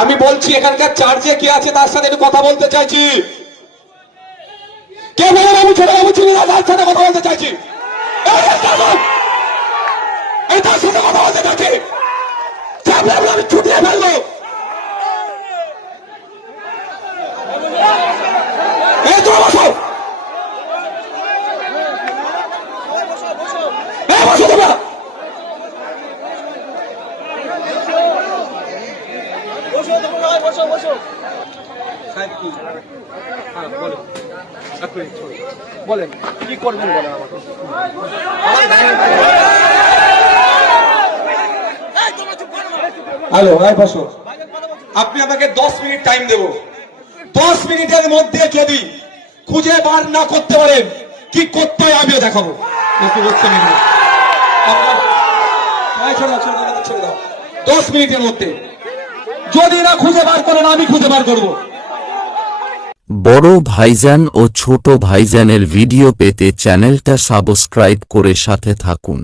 আমি বলছি এখানকার চার্জে কে আছে তার সাথে একটু কথা বলতে চাইছি। কে বলে বাবু ছোট বাবু ছিল না, তার সাথে কথা বলতে চাইছি। তার সাথে কথা বলতে চাইছি। আমি ছুটিয়ে ফেলবো। বলেন কি করবেন বলেন আমাকে। হ্যালো, বসো। আপনি আমাকে 10 মিনিট টাইম দেব। 10 মিনিটের মধ্যে যদি খুঁজে বার না করতে পারেন কি করতে হয় আমিও দেখাবো। 10 মিনিটের মধ্যে যদি না খুঁজে বার করেন আমি খুঁজে বার করবো। বড় ভাইজান ও ছোট ভাইজানের ভিডিও পেতে চ্যানেলটা সাবস্ক্রাইব করে সাথে থাকুন।